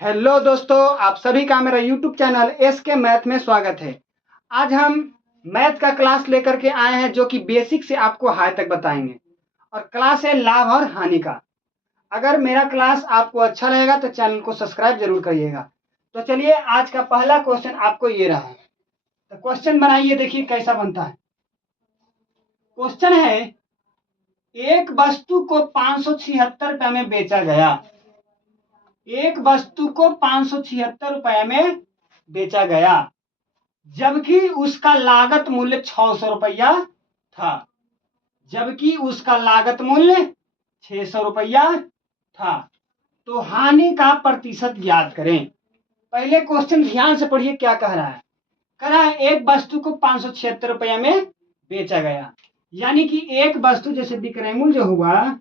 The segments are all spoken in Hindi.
हेलो दोस्तों, आप सभी का मेरा यूट्यूब चैनल एस के मैथ में स्वागत है। आज हम मैथ का क्लास लेकर के आए हैं जो कि बेसिक से आपको हाई तक बताएंगे और क्लास है लाभ और हानि का। अगर मेरा क्लास आपको अच्छा लगेगा तो चैनल को सब्सक्राइब जरूर करिएगा। तो चलिए, आज का पहला क्वेश्चन आपको ये रहा है। तो क्वेश्चन बनाइए, देखिए कैसा बनता है। क्वेश्चन है, एक वस्तु को 576 रुपए में बेचा गया। एक वस्तु को 576 रुपए में बेचा गया, जबकि उसका लागत मूल्य 600 रुपया था। जबकि उसका लागत मूल्य 600 रुपया था। तो हानि का प्रतिशत ज्ञात करें। पहले क्वेश्चन ध्यान से पढ़िए, क्या कह रहा है। कह रहा है एक वस्तु को 576 रुपया में बेचा गया, यानी कि एक वस्तु जैसे विक्रय मूल्य जो हुआ,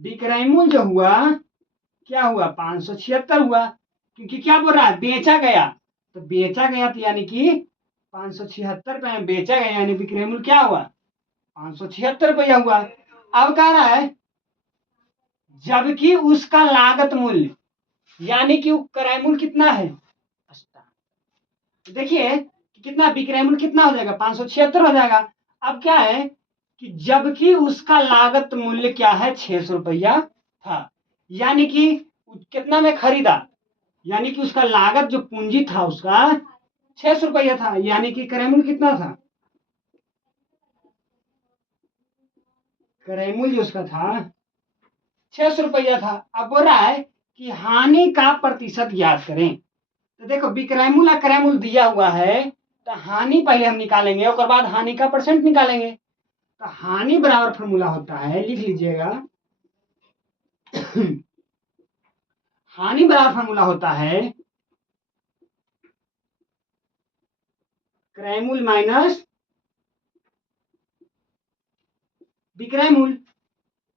विक्रय मूल्य जो हुआ क्या हुआ, 576 हुआ। क्योंकि क्या बोल रहा है, बेचा गया। तो बेचा गया तो यानी कि 576 रुपए में बेचा गया, यानी विक्रय मूल्य क्या हुआ, 576 रुपया हुआ। अब कह रहा है जबकि उसका लागत मूल्य, यानी कि क्रय मूल्य कितना है, देखिए कितना विक्रय मूल्य कितना हो जाएगा, 576 हो जाएगा। अब क्या है कि जबकि उसका लागत मूल्य क्या है, 600 रुपया था, यानी कि कितना में खरीदा, यानी कि उसका लागत जो पूंजी था उसका 600 रुपया था, यानी कि क्रय मूल्य कितना था, क्रय मूल्य उसका था 600 रुपया था। अब बोल रहा है कि हानि का प्रतिशत ज्ञात करें। तो देखो विक्रय मूल्य क्रय मूल्य दिया हुआ है, तो हानि पहले हम निकालेंगे और बाद हानि का परसेंट निकालेंगे। तो हानि बराबर फॉर्मूला होता है, लिख लीजिएगा। हानि बराबर फॉर्मूला होता है क्रय मूल्य माइनस विक्रय मूल्य।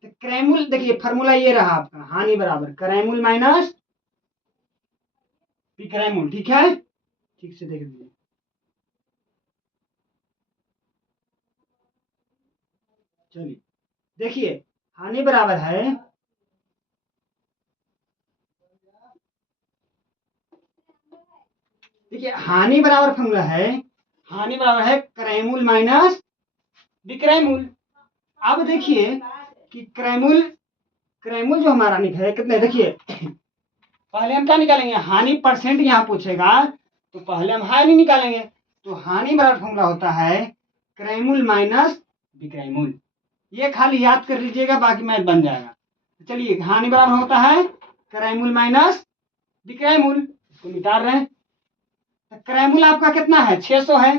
तो क्रय मूल्य देखिए फॉर्मूला ये रहा आपका, हानि बराबर क्रय मूल्य माइनस विक्रय मूल्य। ठीक है, ठीक से देख लीजिए। चलिए देखिए, हानि बराबर है, देखिए हानि बराबर फॉर्मूला है, हानि बराबर है क्रय मूल्य माइनस विक्रय मूल्य। अब देखिए कि क्रय मूल्य जो हमारा है कितने, देखिए पहले हम क्या निकालेंगे, हानि परसेंट यहाँ पूछेगा तो पहले हम हानि निकालेंगे। तो हानि बराबर फॉर्मूला होता है क्रय मूल्य माइनस विक्रय मूल्य। ये खाली याद कर लीजिएगा, बाकी मैथ बन जाएगा। चलिए, हानि बराबर होता है क्रय मूल्य माइनस विक्रय मूल्य, इसको निकाल रहे हैं। तो क्रय मूल्य आपका कितना है, 600 है।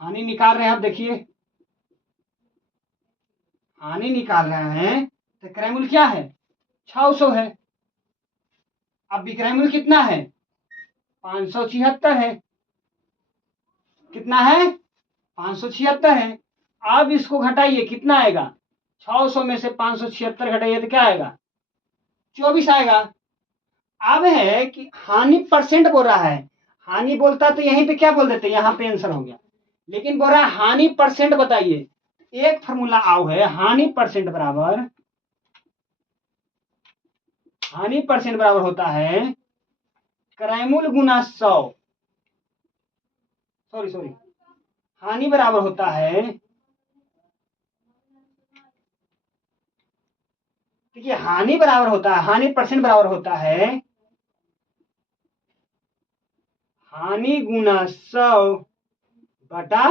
हानि निकाल रहे हैं, अब देखिए हानि निकाल रहे हैं तो क्रय मूल्य क्या है, 600 है। अब विक्रय मूल्य कितना है, 576 है। कितना है, 576 है। अब इसको घटाइए, कितना आएगा, 600 में से 576 घटाइए तो क्या आएगा, 24 आएगा। अब है कि हानि परसेंट बोल रहा है, हानि बोलता तो यहीं पे क्या बोल देते, यहाँ पे आंसर हो गया। लेकिन बोल रहा है हानि परसेंट बताइए। एक फॉर्मूला आओ है, हानि परसेंट बराबर, हानि परसेंट बराबर होता है क्रय मूल्य गुना 100, सॉरी हानि बराबर होता है, देखिए हानि बराबर होता है, हानि परसेंट बराबर होता है हानि गुना 100 बटा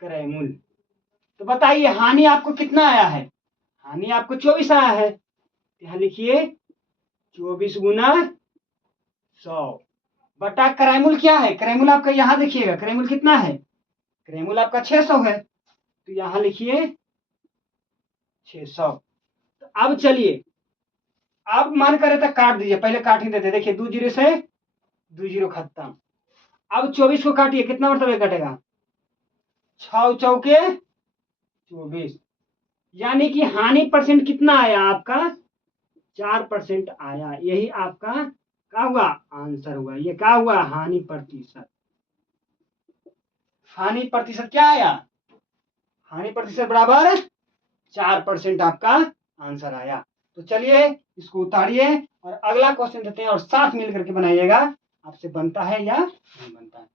क्रय मूल्य। तो बताइए हानि आपको कितना आया है, हानि आपको 24 आया है। यहां लिखिए 24 गुना 100 बटा क्रय मूल्य क्या है, क्रय मूल्य आपका यहां देखिएगा, क्रय मूल्य कितना है, क्रय मूल्य आपका 600 है। तो यहां लिखिए 600। तो अब चलिए, अब मन करे तो काट दीजिए, पहले काट ही देते, देखिए 2 जीरो से 2 जीरो खत्म। अब 24 को काटिए, कितना मतलब कटेगा, 6 चौके 24, यानी कि हानि परसेंट कितना आया आपका, 4% आया। यही आपका क्या हुआ, आंसर हुआ। ये क्या हुआ, हानि प्रतिशत। हानि प्रतिशत क्या आया, हानि प्रतिशत बराबर 4% आपका आंसर आया। तो चलिए इसको उतारिए और अगला क्वेश्चन देते हैं और साथ मिल करके बनाइएगा, आपसे बनता है या नहीं बनता है।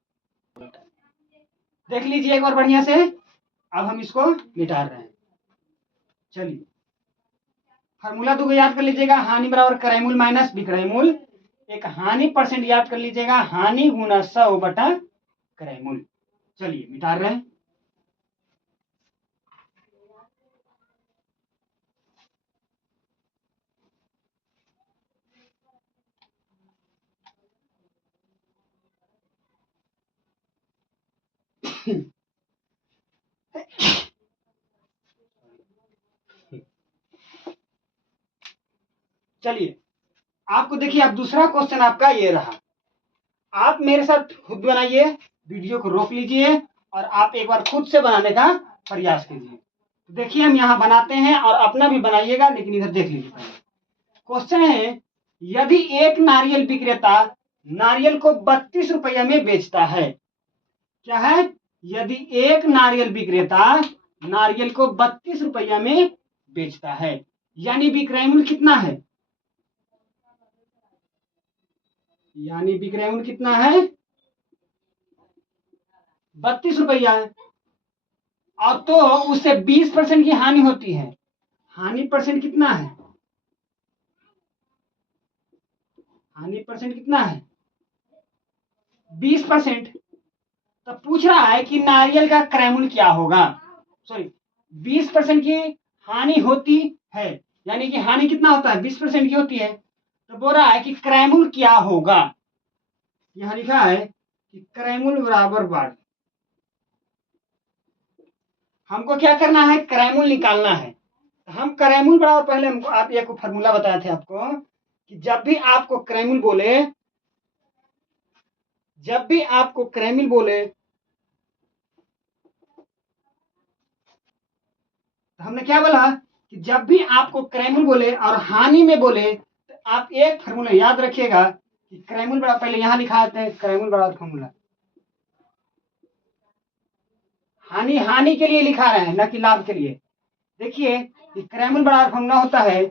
देख लीजिए एक बार बढ़िया से। अब हम इसको मिटा रहे हैं। चलिए फार्मूला दो याद कर लीजिएगा, हानि बराबर क्रैमूल माइनस विक्रैमूल। एक हानि परसेंट याद कर लीजिएगा, हानि गुना 100 बटा क्रैमूल। चलिए मिटा रहे हैं। चलिए आपको देखिए, अब दूसरा क्वेश्चन आपका ये रहा। आप मेरे साथ खुद बनाइए, वीडियो को रोक लीजिए और आप एक बार खुद से बनाने का प्रयास कीजिए। तो देखिए हम यहाँ बनाते हैं और अपना भी बनाइएगा, लेकिन इधर देख लीजिए पहले। क्वेश्चन है, यदि एक नारियल विक्रेता नारियल को 32 रुपया में बेचता है। क्या है? यदि एक नारियल विक्रेता नारियल को 32 रुपया में बेचता है, यानी विक्रय मूल्य कितना है? यानी विक्रय मूल्य कितना है? 32 रुपया है। और तो उससे 20% की हानि होती है। हानि परसेंट कितना है? हानि परसेंट कितना है? 20%। तो पूछ रहा है कि नारियल का क्रय मूल्य क्या होगा। सॉरी, 20% की हानि होती है, यानी कि हानि कितना होता है? 20% की होती है। तो बोल रहा है कि क्रय मूल्य क्या होगा। यहां लिखा है कि क्रय मूल्य बराबर बाट। हमको क्या करना है? क्रय मूल्य निकालना है। हम क्रय मूल्य बराबर, पहले हमको आप एक फॉर्मूला बताए थे आपको कि जब भी आपको क्रय मूल्य बोले, जब भी आपको क्रय मूल्य बोले, तो हमने क्या बोला कि जब भी आपको क्रय मूल्य बोले और हानि में बोले, तो आप एक फॉर्मूला याद रखिएगा कि क्रय मूल्य बराबर, पहले यहां लिखा आते हैं क्रय मूल्य बराबर फॉर्मूला। हानि हानि के लिए लिखा रहे हैं, न कि लाभ के लिए। देखिए कि क्रय मूल्य बराबर फॉर्मूला होता है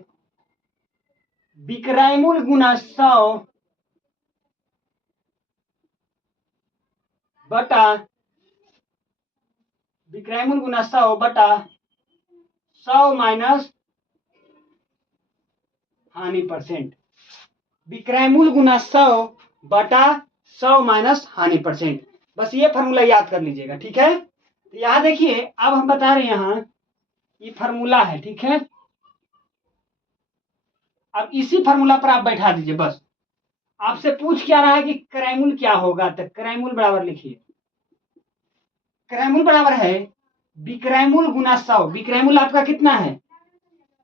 विक्रय मूल्य गुना 100 बटा विक्रय मूल्य गुना 100 बटा 100 माइनस हानि परसेंट। विक्रय मूल्य गुना 100 बटा 100 माइनस हानि परसेंट। बस ये फॉर्मूला याद कर लीजिएगा, ठीक है। तो यहां देखिए, अब हम बता रहे हैं यहां ये फॉर्मूला है, ठीक है। अब इसी फॉर्मूला पर आप बैठा दीजिए। बस आपसे पूछ क्या रहा है कि क्रय मूल्य क्या होगा, तो क्रय मूल्य बराबर लिखिए। क्रय मूल्य बराबर है विक्रय मूल्य गुना 100। विक्रय मूल्य आपका कितना है?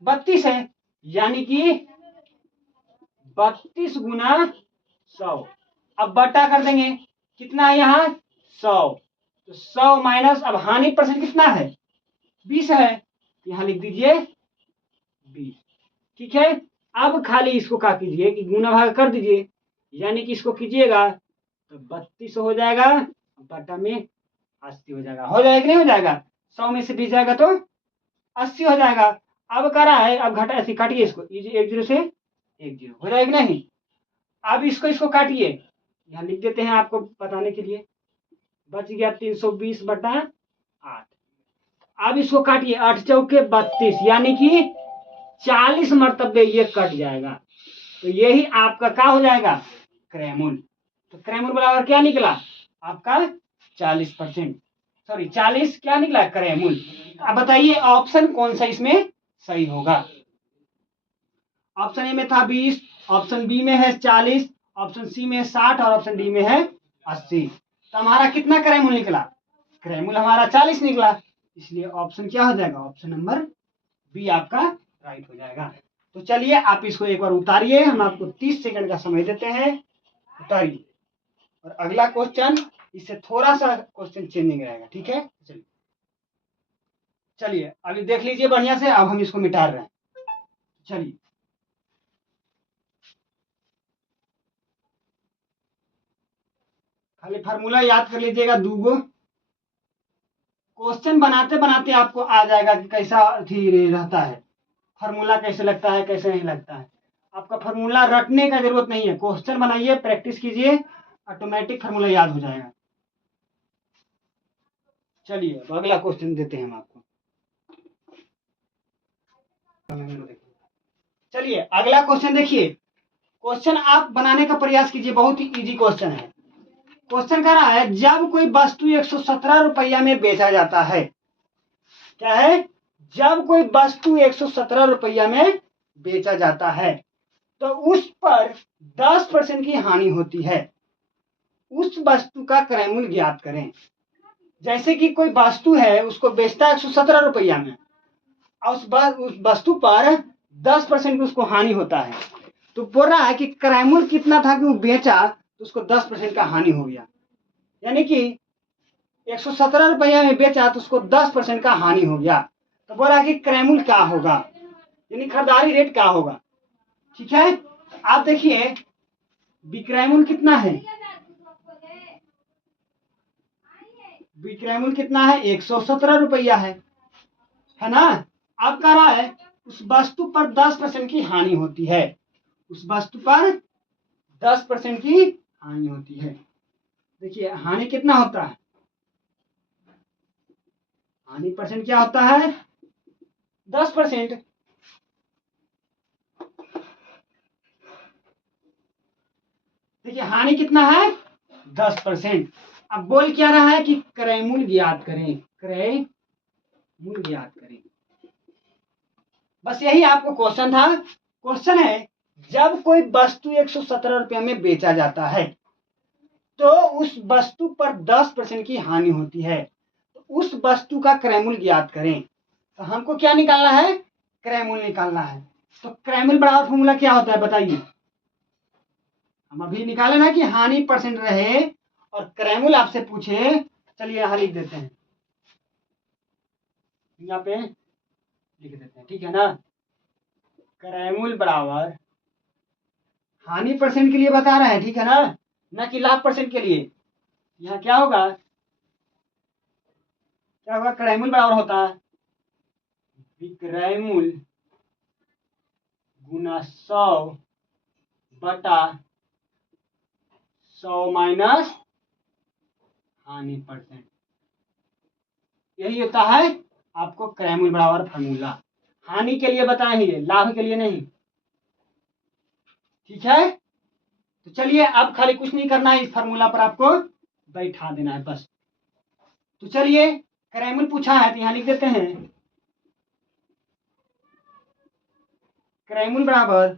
32 है, यानी कि 32 गुना 100। अब बटा कर देंगे, कितना है यहाँ? 100। तो 100 माइनस, अब हानि परसेंट कितना है? 20 है, यहां लिख दीजिए 20। ठीक है। अब खाली इसको क्या कीजिए कि गुना भाग कर दीजिए, यानी कि इसको कीजिएगा तो 32 हो जाएगा, बटा में 80 हो जाएगा। हो जाएगा कि नहीं हो जाएगा? 100 में से 20 जाएगा तो 80 हो जाएगा। अब करा है, अब घटा, ऐसे काटिए इसको, एक जीरो से एक जीरो हो जाएगा नहीं। अब इसको इसको काटिए, यहाँ लिख देते हैं आपको बताने के लिए। बच गया 320 बटा 8। अब इसको काटिए, 8 चौके 32, यानी कि 40 मरतबे ये कट जाएगा। तो यही आपका क्या हो जाएगा? क्रय मूल्य। तो क्रय मूल्य बराबर क्या निकला आपका? 40%। सॉरी 40 क्या निकला? क्रय मूल्य। अब बताइए ऑप्शन कौन सा इसमें सही होगा। ऑप्शन ए में था 20, ऑप्शन बी में है 40, ऑप्शन सी में 60 और ऑप्शन डी में है 80। तो हमारा कितना क्रय मूल्य निकला? क्रय मूल्य हमारा 40 निकला, इसलिए ऑप्शन क्या हो जाएगा? ऑप्शन नंबर बी आपका राइट हो जाएगा। तो चलिए आप इसको एक बार उतारिए, हम आपको 30 सेकंड का समय देते हैं, उतारिए। और अगला क्वेश्चन इससे थोड़ा सा क्वेश्चन चेंजिंग रहेगा, ठीक है। चलिए चलिए अभी देख लीजिए बढ़िया से। अब हम इसको मिटा रहे हैं। चलिए खाली फार्मूला याद कर लीजिएगा दूगो। क्वेश्चन बनाते बनाते आपको आ जाएगा कि कैसा रहता है। फार्मूला कैसे लगता है कैसे नहीं लगता है। आपका फार्मूला रटने का जरूरत नहीं है, क्वेश्चन बनाइए, प्रैक्टिस कीजिए, ऑटोमेटिक फार्मूला याद हो जाएगा। चलिए अब अगला क्वेश्चन देते हैं हम आपको। चलिए अगला क्वेश्चन देखिए। क्वेश्चन आप बनाने का प्रयास कीजिए, बहुत ही इजी क्वेश्चन है। क्वेश्चन कह रहा है जब कोई वस्तु 117 रुपया में बेचा जाता है, क्या है, जब कोई वस्तु 117 रुपया में बेचा जाता है तो उस पर 10% की हानि होती है, उस वस्तु का क्रय मूल्य ज्ञात करें। जैसे कि कोई वस्तु है उसको बेचता है 117 रुपया में और उस वस्तु पर 10% की उसको हानि होता है, तो बोल रहा है कि क्रय मूल्य कितना था कि वो बेचा तो उसको 10% का हानि हो गया, यानी कि 117 रुपया में बेचा तो उसको 10% का हानि हो गया। तो बोल रहा है कि क्रय मूल्य क्या होगा, यानी खरीदारी रेट क्या होगा। ठीक है, आप देखिए विक्रय मूल्य कितना है, विक्रय मूल्य कितना है, 117 रुपया है ना। अब कह रहा है उस वस्तु पर 10% की हानि होती है, उस वस्तु पर 10% की हानि होती है। देखिए हानि कितना होता है, हानि परसेंट क्या होता है, 10%। देखिए हानि कितना है, 10%। अब बोल क्या रहा है कि क्रय मूल्य ज्ञात करें, क्रय मूल्य ज्ञात करें। बस यही आपको क्वेश्चन था। क्वेश्चन है जब कोई वस्तु 117 रुपया में बेचा जाता है तो उस वस्तु पर 10% की हानि होती है, तो उस वस्तु का क्रय मूल्य ज्ञात करें। तो हमको क्या निकालना है, क्रय मूल्य निकालना है। तो क्रय मूल्य बराबर फॉर्मूला क्या होता है बताइए। हम अभी निकाले ना कि हानि परसेंट रहे और क्रय मूल्य आपसे पूछे। चलिए यहाँ लिख देते हैं, यहाँ पे लिख देते हैं, ठीक है ना। क्रय मूल्य बराबर हानि परसेंट के लिए बता रहे हैं, ठीक है ना, ना कि लाभ परसेंट के लिए। यहाँ क्या होगा, क्या होगा, क्रय मूल्य बराबर होता है विक्रय मूल्य गुना 100 बटा 100 माइनस हानि परसेंट। यही होता है आपको क्रय मूल्य बराबर फॉर्मूला। हानि के लिए बताएंगे, लाभ के लिए नहीं, ठीक है। तो चलिए अब खाली कुछ नहीं करना है, इस फार्मूला पर आपको बैठा देना है बस। तो चलिए क्रय मूल्य पूछा है तो यहाँ लिख देते हैं, क्रय मूल्य बराबर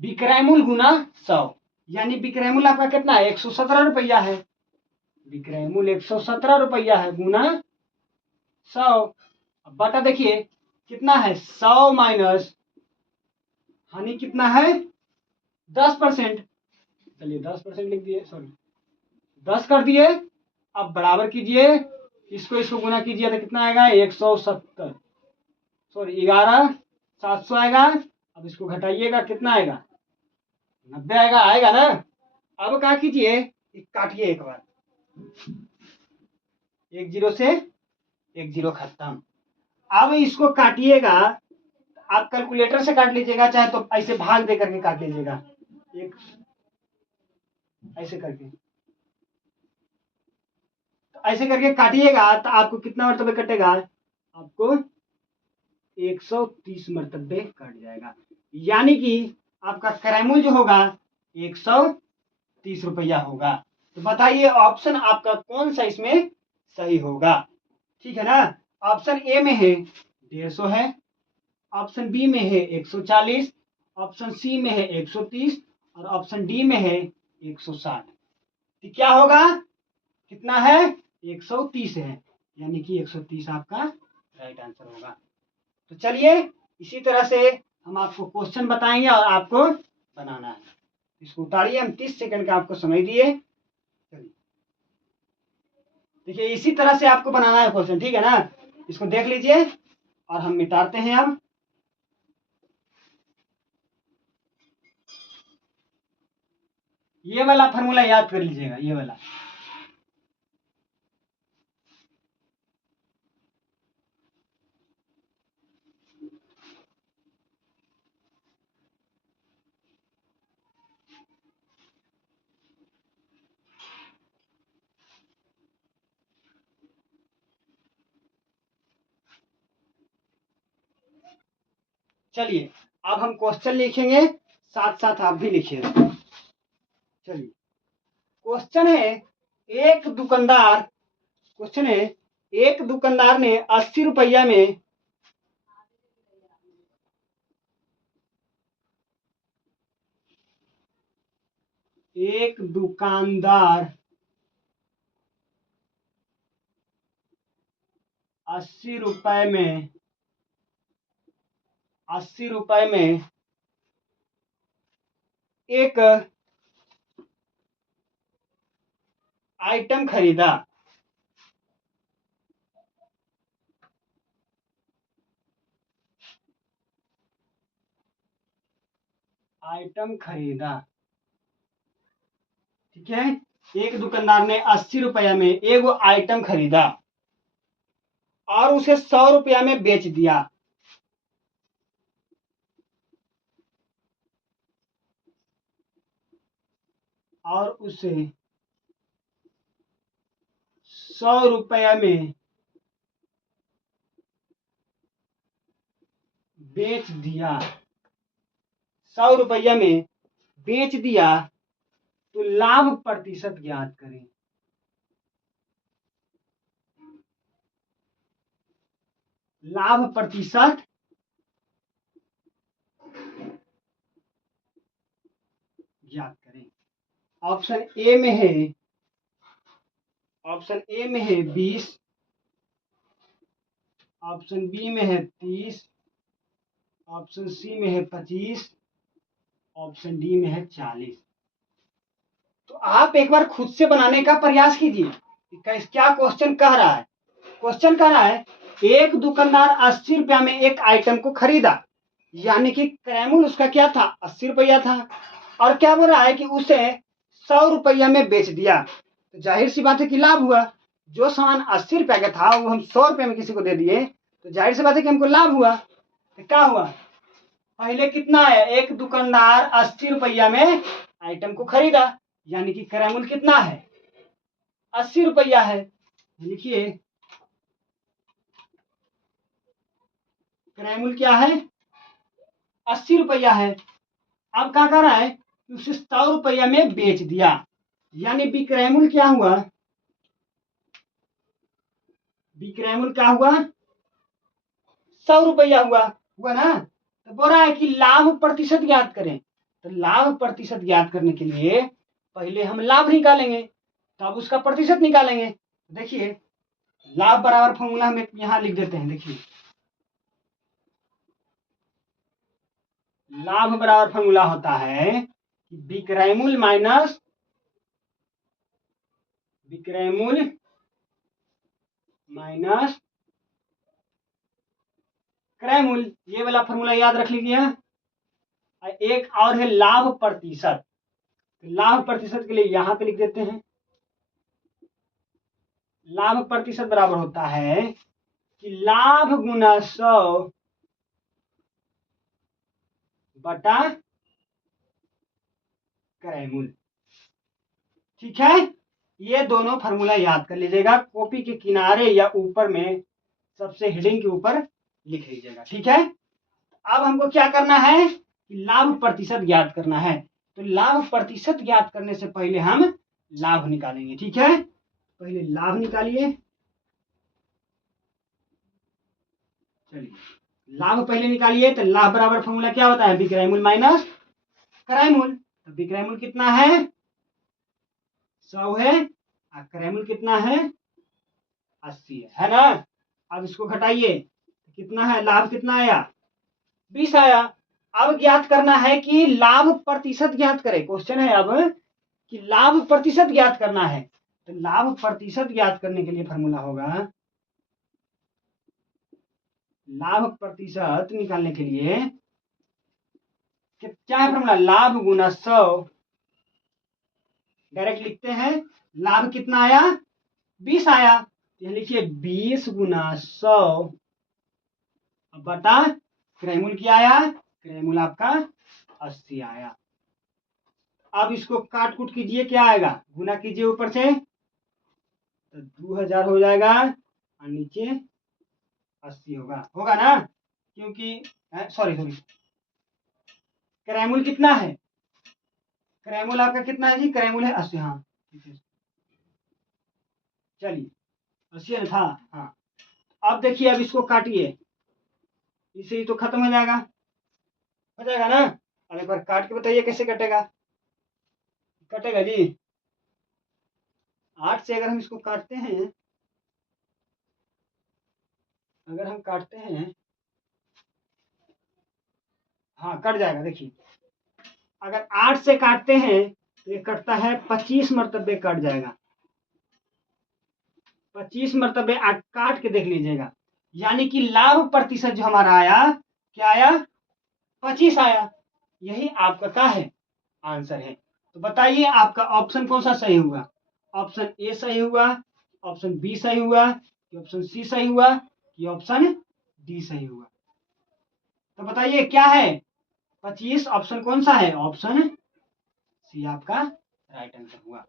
विक्रय मूल्य गुना 100, यानी विक्रय मूल्य आपका कितना है, 117 रुपया है। विक्रय मूल्य 117 रुपया है गुना 100, बटा देखिए कितना है, 100 माइनस हानि कितना है, 10%। चलिए 10% लिख दिए, सॉरी 10 कर दिए। अब बराबर कीजिए, इसको गुना कीजिए तो कितना आएगा, 170, सॉरी 11,700 आएगा। अब इसको घटाइएगा कितना आएगा, 90 आएगा, आएगा ना। अब क्या कीजिए, काटिए एक बार, 1 0 से 1 0 खत्म। अब इसको काटिएगा, आप कैलकुलेटर से काट लीजिएगा, चाहे तो ऐसे भाग दे करके काट लीजिएगा, एक ऐसे करके, तो ऐसे करके काटिएगा तो आपको कितना मरतबे कटेगा, आपको 130 मरतबे कट जाएगा, यानी कि आपका क्रय मूल्य जो होगा 130 रुपया होगा। तो बताइए ऑप्शन आपका कौन सा इसमें सही होगा, ठीक है ना। ऑप्शन ए में है 150 है, ऑप्शन बी में है 140, ऑप्शन सी में है 130 और ऑप्शन डी में है 160। तो क्या होगा, कितना है, 130 है, यानी कि 130 आपका राइट आंसर होगा। तो चलिए इसी तरह से हम आपको क्वेश्चन बताएंगे और आपको बनाना है। इसको उतारिए, हम 30 सेकंड का आपको समय दिए। चलिए देखिए इसी तरह से आपको बनाना है क्वेश्चन, ठीक है ना। इसको देख लीजिए और हम मिटाते हैं। अब ये वाला फार्मूला याद कर लीजिएगा, ये वाला। चलिए अब हम क्वेश्चन लिखेंगे, साथ साथ आप भी लिखिएगा। चलिए क्वेश्चन है, एक दुकानदार क्वेश्चन है एक दुकानदार ने 80 रुपया में एक दुकानदार 80 रुपए में 80 रुपए में एक आइटम खरीदा। आइटम खरीदा, ठीक है। एक दुकानदार ने 80 रुपया में एक आइटम खरीदा और उसे 100 रुपया में बेच दिया। और उसे 100 रुपया में बेच दिया। 100 रुपया में बेच दिया तो लाभ प्रतिशत ज्ञात करें। लाभ प्रतिशत ज्ञात करें। ऑप्शन ए में है 20, ऑप्शन बी में है 30, ऑप्शन सी में है 25, ऑप्शन डी में है 40। तो आप एक बार खुद से बनाने का प्रयास कीजिए क्या क्वेश्चन कह रहा है। क्वेश्चन कह रहा है एक दुकानदार 80 रुपया में एक आइटम को खरीदा, यानी कि क्रय उसका क्या था, 80 रुपया था, और क्या बोल रहा है कि उसे 100 रुपया में बेच दिया। तो जाहिर सी बात है कि लाभ हुआ। जो सामान 80 रुपया का था वो हम 100 रुपये में किसी को दे दिए, तो जाहिर सी बात है कि हमको लाभ हुआ। तो क्या हुआ, पहले कितना है, एक दुकानदार 80 रुपया में आइटम को खरीदा, यानी कि क्रय मूल्य कितना है, 80 रुपया है। लिखिए क्रय मूल्य क्या है, 80 रुपया है। अब क्या कर रहा है, उसे 100 रुपया में बेच दिया, यानी विक्रय मूल्य क्या हुआ, विक्रय मूल्य क्या हुआ, 100 रुपया हुआ ना। तो बोल रहा है कि लाभ प्रतिशत ज्ञात करें। तो लाभ प्रतिशत ज्ञात करने के लिए पहले हम लाभ निकालेंगे, तब उसका प्रतिशत निकालेंगे। देखिए लाभ बराबर फॉर्मूला हम यहां लिख देते हैं। देखिए लाभ बराबर फॉर्मूला होता है विक्रय मूल्य माइनस क्रय मूल्य, ये वाला फॉर्मूला याद रख लीजिए। एक और है लाभ प्रतिशत। लाभ प्रतिशत के लिए यहां पे लिख देते हैं, लाभ प्रतिशत बराबर होता है कि लाभ गुना 100 बटा क्रय मूल्य। ठीक है, ये दोनों फार्मूला याद कर लीजिएगा, कॉपी के किनारे या ऊपर में सबसे हेडिंग के ऊपर लिख लीजिएगा। ठीक है, अब हमको क्या करना है, लाभ प्रतिशत ज्ञात करना है। तो लाभ प्रतिशत ज्ञात करने से पहले हम लाभ निकालेंगे। ठीक है, पहले लाभ निकालिए। चलिए लाभ पहले निकालिए। तो लाभ बराबर फॉर्मूला क्या होता है, विक्रय मूल्य माइनस क्रय मूल्य। तो विक्रय मूल्य कितना है, 100 है, और क्रय मूल्य कितना है, 80 है ना। अब इसको घटाइए, कितना है, लाभ कितना आया, 20 आया। अब ज्ञात करना है कि लाभ प्रतिशत ज्ञात करें। क्वेश्चन है अब कि लाभ प्रतिशत ज्ञात करना है। तो लाभ प्रतिशत ज्ञात करने के लिए फॉर्मूला होगा, लाभ प्रतिशत निकालने के लिए क्या है फॉर्मूला, लाभ गुना 100। डायरेक्ट लिखते हैं, लाभ कितना आया, 20 आया। यह लिखिए 20 गुना 100 बटा क्रय मूल्य क्या आया, क्रय मूल्य आपका 80 आया। अब इसको काट कूट कीजिए, क्या आएगा, गुना कीजिए ऊपर से, तो 2000 हो जाएगा और नीचे 80 होगा ना। क्योंकि सॉरी सॉरी, क्रैमुल कितना है, क्रैमुल आपका कितना है जी, क्रैमुल है 80। हाँ ठीक है, चलिए 80 था। हाँ अब देखिए, अब इसको काटिए, इससे ही तो खत्म हो जाएगा ना। अब एक बार काट के बताइए कैसे कटेगा, कटेगा जी। 8 से अगर हम इसको काटते हैं, अगर हम काटते हैं, हाँ कट जाएगा। देखिए अगर 8 से काटते हैं तो ये कटता है 25 मरतबे कट जाएगा, 25 मरतबे आप काट के देख लीजिएगा। यानी कि लाभ प्रतिशत जो हमारा आया, क्या आया, 25 आया। यही आपका क्या है, आंसर है। तो बताइए आपका ऑप्शन कौन सा सही हुआ, ऑप्शन ए सही हुआ, ऑप्शन बी सही हुआ, कि ऑप्शन सी सही हुआ, कि ऑप्शन डी सही हुआ। तो बताइए क्या है, 25 ऑप्शन कौन सा है, ऑप्शन सी आपका राइट आंसर हुआ।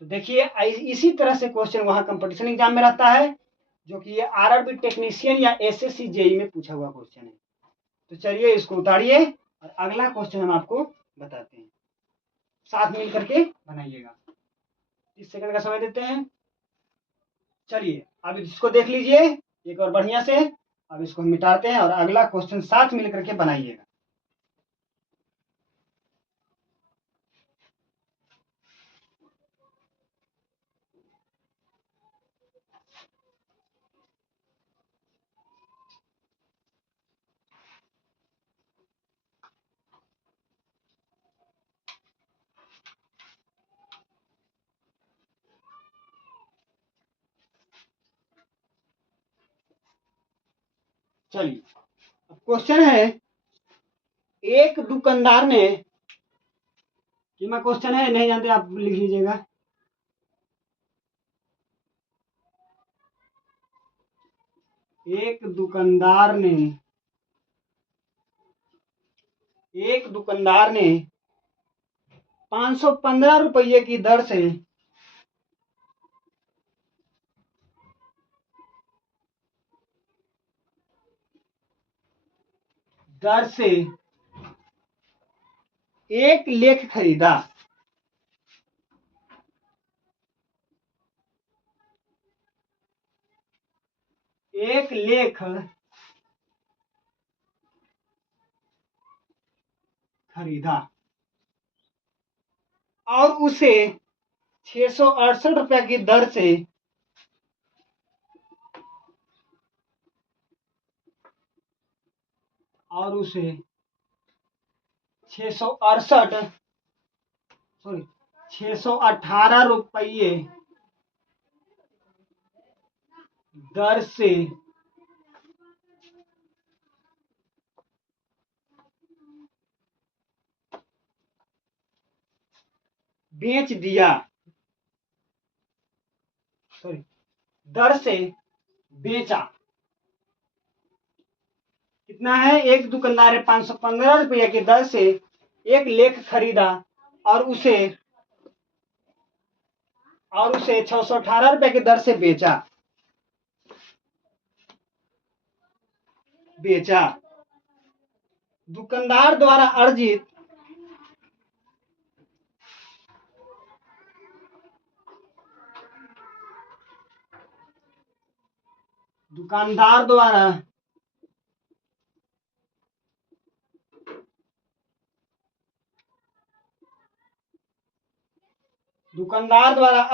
तो देखिए इसी तरह से क्वेश्चन वहां कंपटीशन एग्जाम में रहता है, जो कि ये आरआरबी टेक्नीशियन या एसएससी जेई में पूछा हुआ क्वेश्चन है। तो चलिए इसको उतारिए और अगला क्वेश्चन हम आपको बताते हैं, साथ मिल करके बनाइएगा। 30 सेकंड का समय देते हैं। चलिए अब इसको देख लीजिए एक और बढ़िया से। अब इसको हम मिटाते हैं और अगला क्वेश्चन साथ मिल करके बनाइएगा। चलिए अब क्वेश्चन है, एक दुकानदार ने, क्वेश्चन है नहीं जानते आप लिख लीजिएगा। एक दुकानदार ने 515 रुपये की दर से एक लेख खरीदा। एक लेख खरीदा और उसे 668 रुपये की दर से और उसे 618 रुपये दर से बेच दिया, दर से बेचा। कितना है, एक दुकानदार ने 515 रुपये की दर से एक लेख खरीदा और उसे 618 रुपये की दर से बेचा। दुकानदार द्वारा अर्जित दुकानदार द्वारा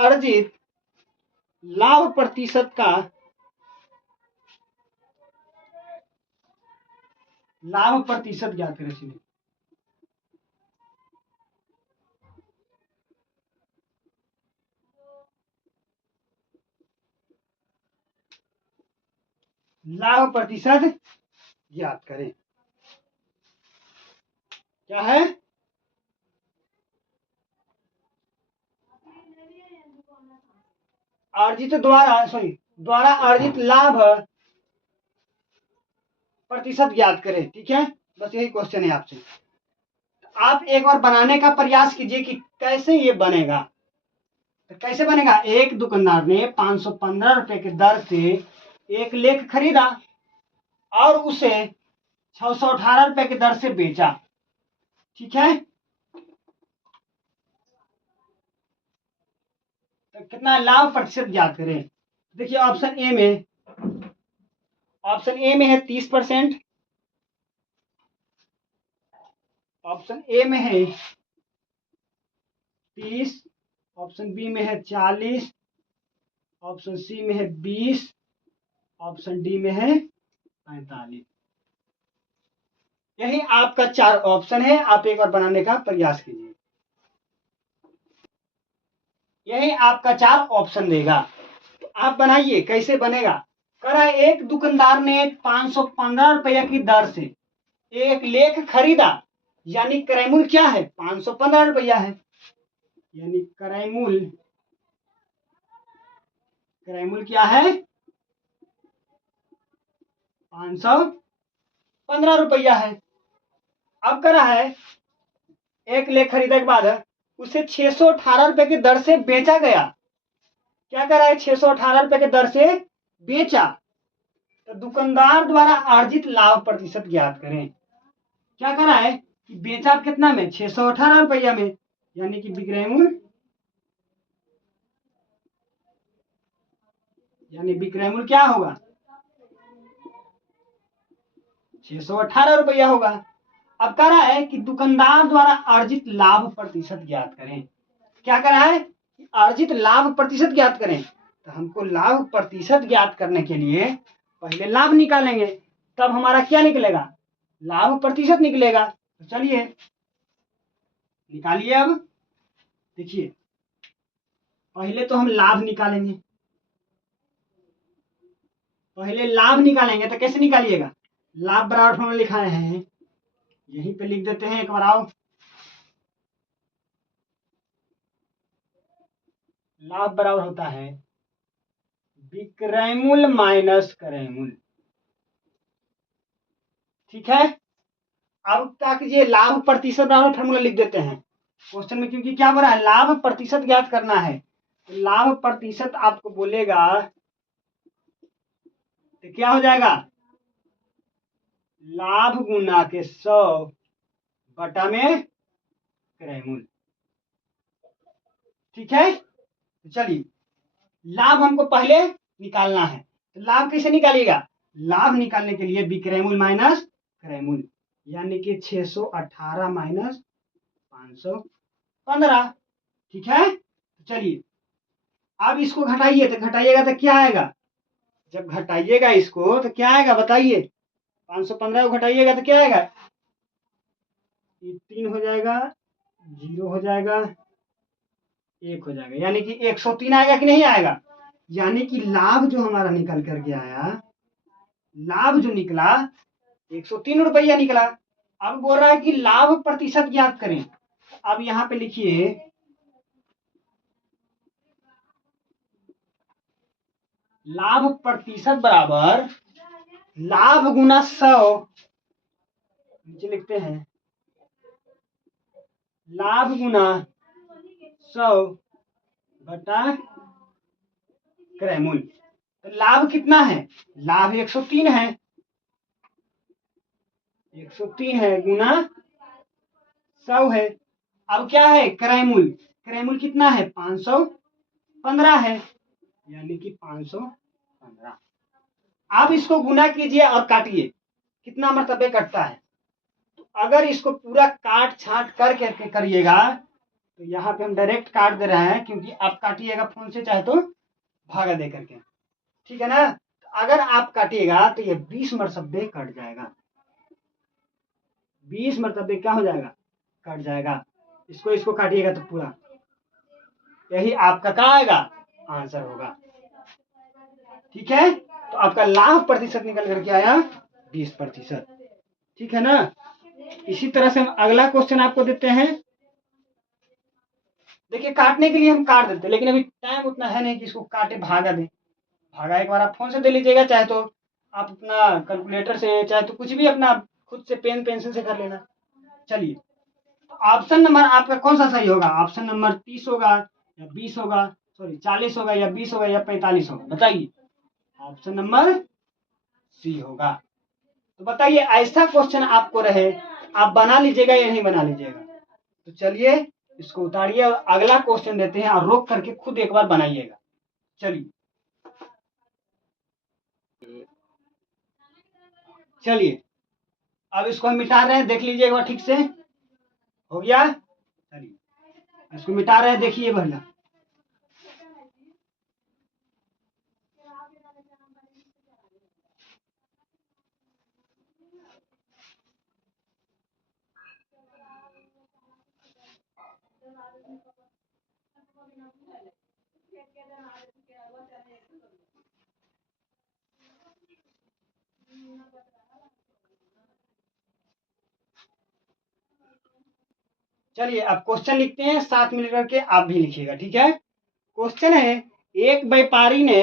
अर्जित लाभ प्रतिशत ज्ञात करें। लाभ प्रतिशत ज्ञात करें, क्या है, द्वारा अर्जित लाभ प्रतिशत ज्ञात करें। ठीक है, बस यही क्वेश्चन है आपसे। आप एक बार बनाने का प्रयास कीजिए कि कैसे ये बनेगा। तो कैसे बनेगा, एक दुकानदार ने 515 रुपये की दर से एक लेख खरीदा और उसे 618 रुपए की दर से बेचा। ठीक है, तो कितना लाभ प्रतिशत ज्ञात करें। देखिए ऑप्शन ए में है 30%, ऑप्शन ए में है 30, ऑप्शन बी में है 40, ऑप्शन सी में है 20, ऑप्शन डी में है 45। यही आपका 4 ऑप्शन है, आप एक बार बनाने का प्रयास कीजिए। यही आपका 4 ऑप्शन देगा, तो आप बनाइए। कैसे बनेगा, करा एक दुकानदार ने 515 रुपया की दर से एक लेख खरीदा, यानी क्रय मूल्य क्या है, 515 रुपया है, यानी क्रय मूल्य क्या है, 515 रुपया है। अब करा है एक लेख खरीदने के बाद उसे 618 रुपए की दर से बेचा गया। क्या करा है, 618 रुपए की दर से बेचा, तो दुकानदार द्वारा अर्जित लाभ प्रतिशत ज्ञात करें। क्या करा है कि बेचा कितना में, 618 रुपया में, यानी कि विक्रय मूल्य, क्या होगा, 618 रुपया होगा। अब करा है कि दुकानदार द्वारा अर्जित लाभ प्रतिशत ज्ञात करें। क्या करा है, अर्जित लाभ प्रतिशत ज्ञात करें, तो हमको लाभ प्रतिशत ज्ञात करने के लिए पहले लाभ निकालेंगे, तब हमारा क्या निकलेगा, लाभ प्रतिशत निकलेगा। तो चलिए निकालिए। अब देखिए पहले तो हम लाभ निकालेंगे, तो कैसे निकालिएगा, लाभ बराबर फॉर्मूला लिखाए हैं, यहीं पे लिख देते हैं एक बार आओ। लाभ बराबर होता है विक्रय मूल्य माइनस क्रय मूल्य। ठीक है, अब क्या कीजिए, लाभ प्रतिशत बराबर फॉर्मूला लिख देते हैं क्वेश्चन में, क्योंकि क्या बोला है, लाभ प्रतिशत ज्ञात करना है। तो लाभ प्रतिशत आपको बोलेगा तो क्या हो जाएगा, लाभ गुना के 100 बटा में क्रय मूल्य। ठीक है, तो चलिए लाभ हमको पहले निकालना है, तो लाभ कैसे निकालिएगा, लाभ निकालने के लिए विक्रय मूल्य माइनस क्रय मूल्य, यानी कि 618 माइनस 515। ठीक है, तो चलिए अब इसको घटाइए, तो घटाइएगा तो क्या आएगा, जब घटाइएगा इसको तो क्या आएगा बताइए, 515 को घटाइएगा तो क्या आएगा, ये 3 हो जाएगा, 0 हो जाएगा, 1 हो जाएगा, यानी कि 103 आएगा कि नहीं आएगा। यानी कि लाभ जो हमारा निकल करके आया, लाभ जो निकला 103 रुपया निकला। अब बोल रहा है कि लाभ प्रतिशत ज्ञात करें। अब यहां पे लिखिए लाभ प्रतिशत बराबर लाभ गुना 100, नीचे लिखते हैं लाभ गुना 100 बटा क्रय मूल्य। तो लाभ कितना है, लाभ 103 है, 103 है गुना 100 है। अब क्या है, क्रय मूल्य कितना है, 515 है, यानी कि 515। आप इसको गुना कीजिए और काटिए, कितना मरतबे कटता है। तो अगर इसको पूरा काट छाट करके करिएगा, तो यहाँ पे हम डायरेक्ट काट दे रहे हैं, क्योंकि आप काटिएगा फोन से चाहे तो भागा दे करके। ठीक है ना, तो अगर आप काटिएगा तो ये 20 मरतबे कट जाएगा, 20 मरतबे क्या हो जाएगा, कट जाएगा। इसको काटिएगा तो पूरा, यही आपका क्या आएगा, आंसर होगा। ठीक है, तो आपका लाभ प्रतिशत निकल करके आया 20%। ठीक है ना, इसी तरह से हम अगला क्वेश्चन आपको देते हैं। देखिए काटने के लिए हम काट देते, लेकिन अभी टाइम उतना है नहीं कि इसको काटे भागा दे। भागा एक बार आप फोन से दे लीजिएगा, चाहे तो आप अपना कैलकुलेटर से, चाहे तो कुछ भी अपना खुद से पेन पेंसिल से कर लेना। चलिए, ऑप्शन नंबर आपका कौन सा सही होगा, ऑप्शन नंबर 30 होगा या 20 होगा, सॉरी 40 होगा या 20 होगा या 45 होगा, बताइए। ऑप्शन नंबर सी होगा। तो बताइए ऐसा क्वेश्चन आपको रहे, आप बना लीजिएगा या नहीं बना लीजिएगा? तो चलिए इसको उतारिए और अगला क्वेश्चन देते हैं और रोक करके खुद एक बार बनाइएगा। चलिए चलिए अब इसको हम मिटा रहे हैं, देख लीजिए एक बार ठीक से। हो गया? चलिए इसको मिटा रहे हैं, देखिए पहला। चलिए अब क्वेश्चन लिखते हैं, साथ में लेकर के आप भी लिखिएगा, ठीक है? क्वेश्चन है, एक व्यापारी ने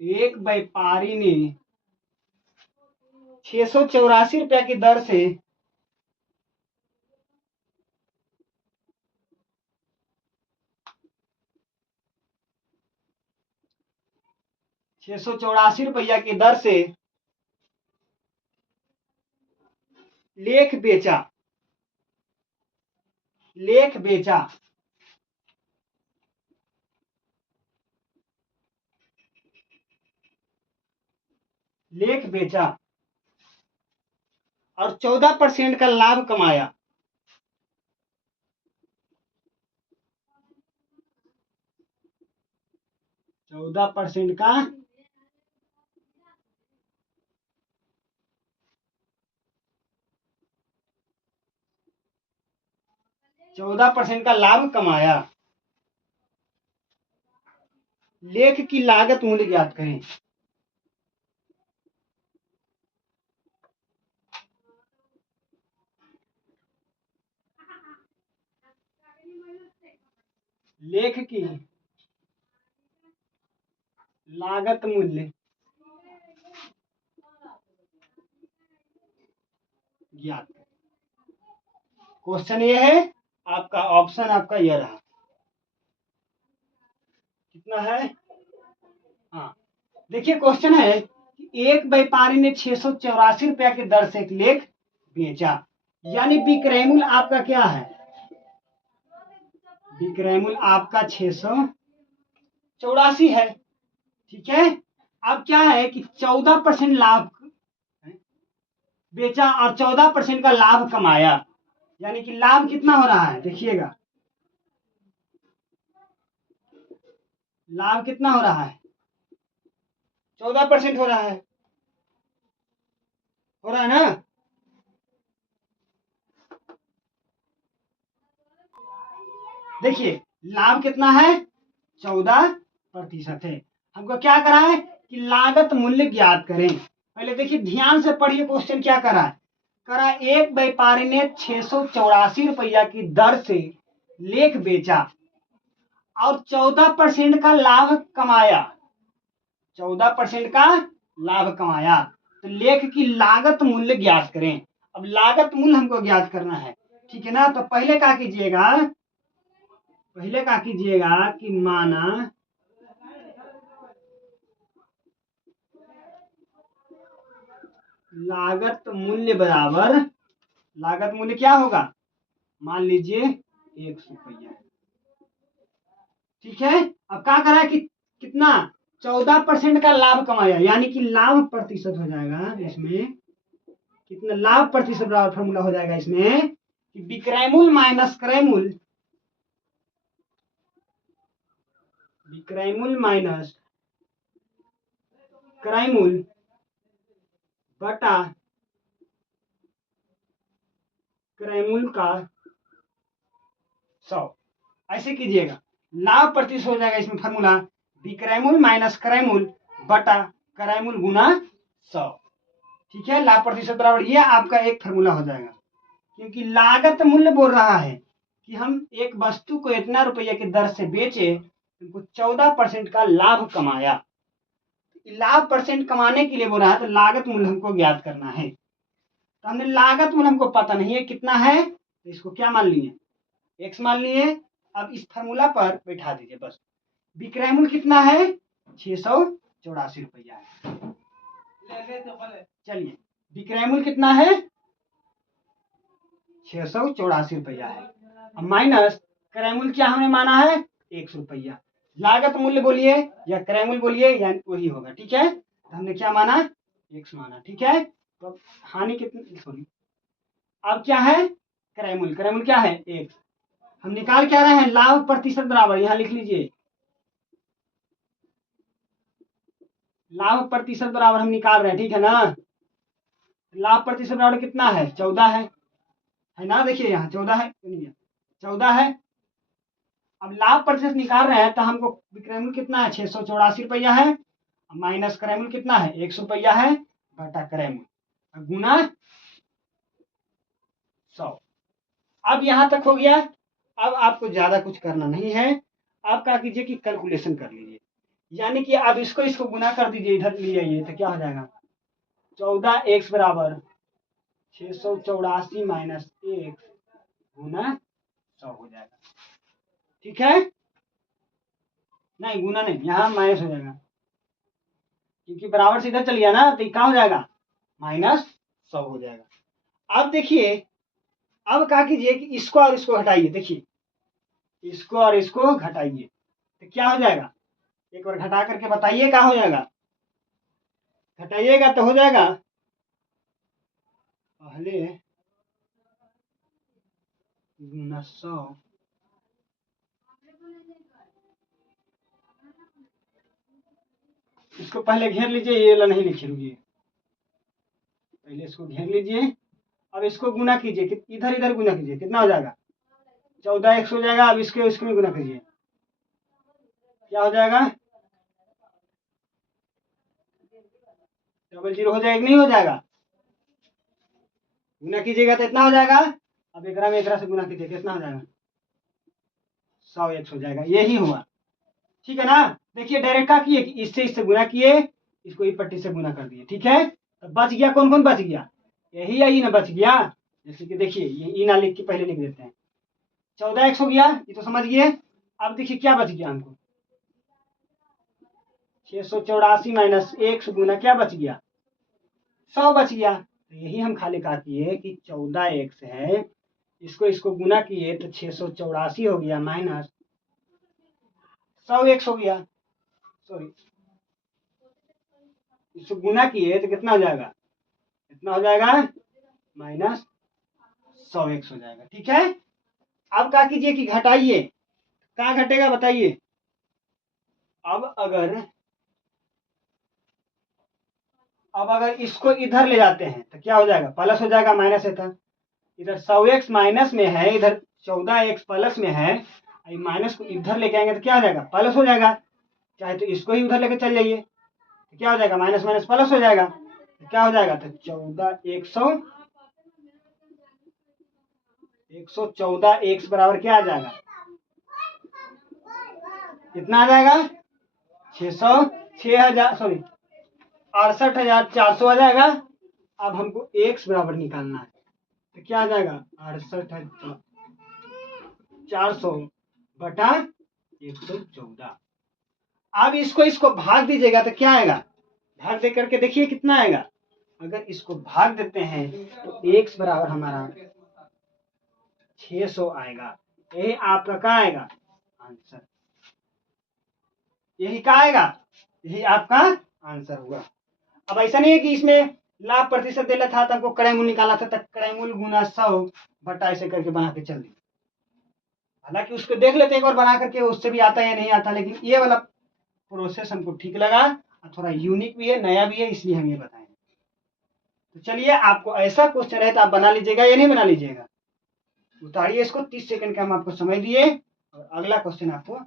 एक व्यापारी ने 684 रुपया की दर से 684 रुपया की दर से लेख बेचा। लेख बेचा लेख बेचा और 14% का लाभ कमाया। 14% का 14% का लाभ कमाया। लेख की लागत मूल्य ज्ञात करें। लेख की लागत मूल्य ज्ञात करें। क्वेश्चन ये है आपका, ऑप्शन आपका ये रहा। कितना है? हाँ देखिए क्वेश्चन है कि एक व्यापारी ने 684 रुपया की दर से एक लेख बेचा, यानी विक्रय मूल्य आपका क्या है? विक्रय मूल्य आपका 684 है, ठीक है? अब क्या है कि 14% लाभ बेचा और 14% का लाभ कमाया, यानी कि लाभ कितना हो रहा है देखिएगा। लाभ कितना हो रहा है? 14% हो रहा है। हो रहा है ना? देखिए लाभ कितना है? 14% है। हमको क्या करा है कि लागत मूल्य ज्ञात करें। पहले देखिए ध्यान से पढ़िए क्वेश्चन क्या करा है। करा एक व्यापारी ने 684 रुपया की दर से लेख बेचा और 14% का लाभ कमाया। 14% का लाभ कमाया, तो लेख की लागत मूल्य ज्ञात करें। अब लागत मूल्य हमको ज्ञात करना है, ठीक है ना? तो पहले क्या कीजिएगा, कि माना लागत मूल्य बराबर, लागत मूल्य क्या होगा? मान लीजिए 100 रुपया, ठीक है? अब क्या करा कि कितना 14% का लाभ कमाया, यानी कि लाभ प्रतिशत हो जाएगा इसमें। कितना लाभ प्रतिशत बराबर फॉर्मूला हो जाएगा इसमें कि विक्रय मूल्य माइनस क्रय मूल्य, विक्रय मूल्य माइनस क्रय मूल्य बटा क्रय मूल्य का 100। ऐसे कीजिएगा, लाभ प्रतिशत हो जाएगा इसमें फॉर्मूला विक्रय मूल्य माइनस क्रय मूल्य बटा क्रय मूल्य गुना 100, ठीक है? लाभ प्रतिशत बराबर ये आपका एक फॉर्मूला हो जाएगा, क्योंकि लागत मूल्य बोल रहा है कि हम एक वस्तु को इतना रुपये की दर से बेचे, उनको 14% का लाभ कमाया। लाभ परसेंट कमाने के लिए बोल रहा है, तो लागत मूल्य हमको ज्ञात करना है। तो हमने लागत मूल्य हमको पता नहीं है कितना है, तो इसको क्या मान लिए? x मान लिए। अब इस फार्मूला पर बैठा दीजिए बस। विक्रय मूल्य कितना है? 684 रुपया है। चलिए, विक्रय मूल्य कितना है? 684 रुपया है। अब माइनस क्रय मूल्य क्या हमने माना है? 100 रुपया। लागत मूल्य बोलिए या क्रय मूल्य बोलिए, या वही होगा। ठीक है, तो हमने क्या माना? 100 माना। ठीक है, तो हानि कितनी, सॉरी, अब क्या है? क्रय मूल्य। क्रय मूल्य क्या है? 1। हम निकाल क्या रहे हैं? लाभ प्रतिशत बराबर, यहां लिख लीजिए, लाभ प्रतिशत बराबर हम निकाल रहे हैं। ठीक है ना? लाभ प्रतिशत बराबर कितना है? 14 है ना? देखिए यहाँ 14 है, 14 है। अब लाभ प्रतिशत निकाल रहे हैं तो हमको विक्रय मूल्य कितना है? 684 रुपया है। माइनस क्रय मूल्य कितना है? 100 रुपया है, घटा क्रय मूल्य गुना 100। अब यहां तक हो गया। अब आपको ज्यादा कुछ करना नहीं है। आप क्या कीजिए कि कैलकुलेशन कर लीजिए, यानी कि अब इसको गुना कर दीजिए, इधर ले आइए तो क्या हो जाएगा? 14x बराबर 684 माइनस 1 गुना 100 हो जाएगा। ठीक है, नहीं गुना नहीं, यहाँ माइनस हो जाएगा, क्योंकि बराबर से इधर चल गया ना, तो क्या हो जाएगा? माइनस 100 हो जाएगा। अब देखिए, अब क्या कीजिए कि इसको और इसको घटाइए। देखिए, इसको और इसको घटाइए तो क्या हो जाएगा? एक बार घटा करके बताइए क्या हो जाएगा? घटाइएगा तो हो जाएगा, पहले गुना 100, इसको पहले घेर लीजिए, ये वाला नहीं लिखे, रुकिए, पहले इसको घेर लीजिए। अब इसको गुना कीजिए, इधर इधर गुना कीजिए, कितना हो जाएगा? 14x हो जाएगा। अब इसके इसके में गुना कीजिए, क्या हो जाएगा? 00 हो जाएगा, नहीं हो जाएगा? गुना कीजिएगा तो इतना हो जाएगा। अब एक में एक से गुना कीजिए, कितना हो जाएगा? 100x हो जाएगा। यही हुआ। ठीक है ना? देखिए, डायरेक्ट क्या किए कि इससे इससे गुना किए, इसको ई पट्टी से गुना कर दिए। ठीक है, तो बच गया, कौन कौन बच गया? यही या ई ना बच गया। जैसे कि देखिए, ये ई ना लिख के पहले लिख देते हैं। 14x हो गया, ये तो समझ गए। अब देखिए क्या बच गया हमको? 684 माइनस 1 गुना क्या बच गया? 100 बच गया। तो यही हम खाली कहा किए कि 14x है, इसको इसको गुना किए तो 684 हो गया, माइनस 100x हो गया। सॉरी, इसको गुना किए तो कितना हो जाएगा? कितना हो जाएगा? माइनस 100x हो जाएगा। ठीक है, अब क्या कीजिए कि घटाइए, क्या घटेगा बताइए? अब अगर इसको इधर ले जाते हैं तो क्या हो जाएगा? प्लस हो जाएगा, माइनस है था। इधर 100x माइनस में है, इधर 14x प्लस में है, माइनस को इधर लेके आएंगे तो क्या हो जाएगा? प्लस हो जाएगा। चाहे तो इसको ही उधर लेके चल जाइए तो क्या हो जाएगा? माइनस माइनस प्लस हो जाएगा, तो क्या हो जाएगा? तो 114x बराबर क्या आ जाएगा? कितना आ जाएगा? 6000 सॉरी 68,400 आ जाएगा। अब हमको x बराबर निकालना है, तो क्या आ जाएगा? 68,400 बटा 114। अब इसको इसको भाग दीजिएगा तो क्या आएगा? भाग दे करके देखिए कितना आएगा। अगर इसको भाग देते हैं तो x बराबर हमारा 600 आएगा। यही आपका क्या आएगा? आंसर। यही क्या आएगा? यही आपका आंसर हुआ। अब ऐसा नहीं है कि इसमें लाभ प्रतिशत देना था तो हमको क्रय मूल्य निकालना था, तो क्रय मूल्य गुना 100 बटा ऐसे करके बना के चल दी। हालांकि उसको देख लेते एक बार बना करके, उससे भी आता है या नहीं आता, लेकिन ये वाला प्रोसेस हमको ठीक लगा और थोड़ा यूनिक भी है, नया भी है, इसलिए हम ये बताएंगे। तो चलिए, आपको ऐसा क्वेश्चन है तो आप बना लीजिएगा या नहीं बना लीजिएगा? उतारिए इसको, 30 सेकंड का हम आपको समय दिए और अगला क्वेश्चन आपको